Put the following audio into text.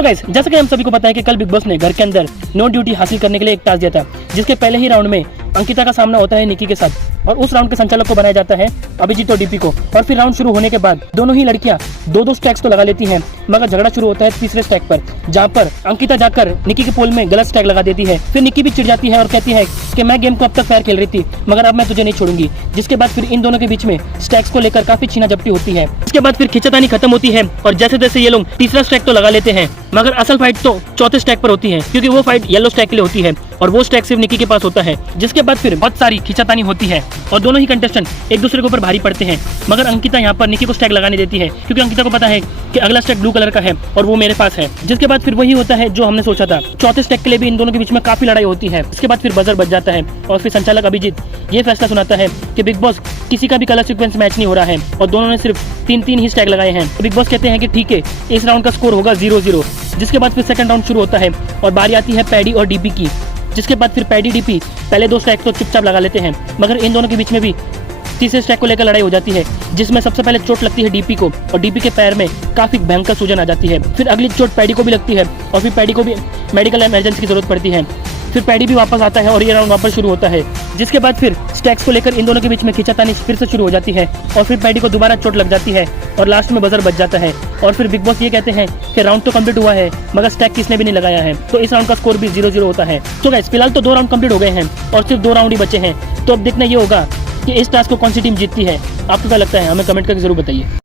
So guys, जैसा कि हम सभी को पता है कि कल बिग बॉस ने घर के अंदर नो ड्यूटी हासिल करने के लिए एक टास्क दिया था, जिसके पहले ही राउंड में अंकिता का सामना होता है निकी के साथ और उस राउंड के संचालक को बनाया जाता है अभिजीत और डीपी को। और फिर राउंड शुरू होने के बाद दोनों ही लड़कियां दो स्टैक्स तो लगा लेती हैं, मगर झगड़ा शुरू होता है तीसरे स्टैक पर, जहां पर अंकिता जाकर निकी के पोल में गलत स्टैक लगा देती है। फिर निकी भी चिढ़ जाती है और कहती है कि मैं गेम को अब तक फेयर खेल रही थी, मगर अब मैं तुझे नहीं छोड़ूंगी। जिसके बाद फिर इन दोनों के बीच में स्टैक्स को लेकर काफी छीना झपटी होती है। इसके बाद फिर खिंचातानी खत्म होती है और जैसे जैसे ये लोग तीसरा स्टैक तो लगा लेते हैं, मगर असल फाइट तो चौथे स्टैक पर होती है, क्योंकि वो फाइट येलो स्टैक के लिए होती है और वो स्टैक सिर्फ निकी के पास होता है। जिसके बाद फिर बहुत सारी खिंचातानी होती है और दोनों ही कंटेस्टेंट एक दूसरे के ऊपर भारी पड़ते हैं, मगर अंकिता यहाँ पर निकी को स्टैक लगाने देती है, क्योंकि अंकिता को पता है कि अगला स्टैक ब्लू कलर का है और वो मेरे पास है। जिसके बाद फिर वही होता है जो हमने सोचा था, चौथे स्टैक के लिए भी इन दोनों के बीच में काफी लड़ाई होती है। इसके बाद फिर बजर बज जाता है और फिर संचालक अभिजीत ये फैसला सुनाता है कि बिग बॉस किसी का भी कलर सीक्वेंस मैच नहीं हो रहा है और दोनों ने सिर्फ तीन ही स्टैक लगाए हैं। बिग बॉस कहते हैं कि ठीक है, इस राउंड का स्कोर होगा 0-0। जिसके बाद फिर सेकंड राउंड शुरू होता है और बारी आती है पैडी और डीपी की। जिसके बाद फिर पैडी डीपी पहले दो स्टैक तो चुपचाप लगा लेते हैं, मगर इन दोनों के बीच में भी तीसरे स्टैक को लेकर लड़ाई हो जाती है, जिसमें सबसे पहले चोट लगती है डीपी को और डीपी के पैर में काफी भयंकर सूजन आ जाती है। फिर अगली चोट पैडी को भी लगती है और फिर पैडी को भी मेडिकल इमरजेंसी की जरूरत पड़ती है। फिर पैडी भी वापस आता है और ये राउंड वापस शुरू होता है। जिसके बाद फिर स्टैक्स को लेकर इन दोनों के बीच में खींचातानी फिर से शुरू हो जाती है और फिर पैडी को दोबारा चोट लग जाती है और लास्ट में बजर बच जाता है। और फिर बिग बॉस ये कहते हैं कि राउंड तो कंप्लीट हुआ है, मगर स्टैक किसने भी नहीं लगाया है, तो इस राउंड का स्कोर भी 0-0 होता है। तो गाइस, फिलहाल तो 2 राउंड कंप्लीट हो गए हैं और सिर्फ 2 राउंड ही बचे हैं, तो अब देखना ये होगा कि इस टास्क को कौन सी टीम जीतती है। आपको क्या लगता है, हमें कमेंट करके जरूर बताइए।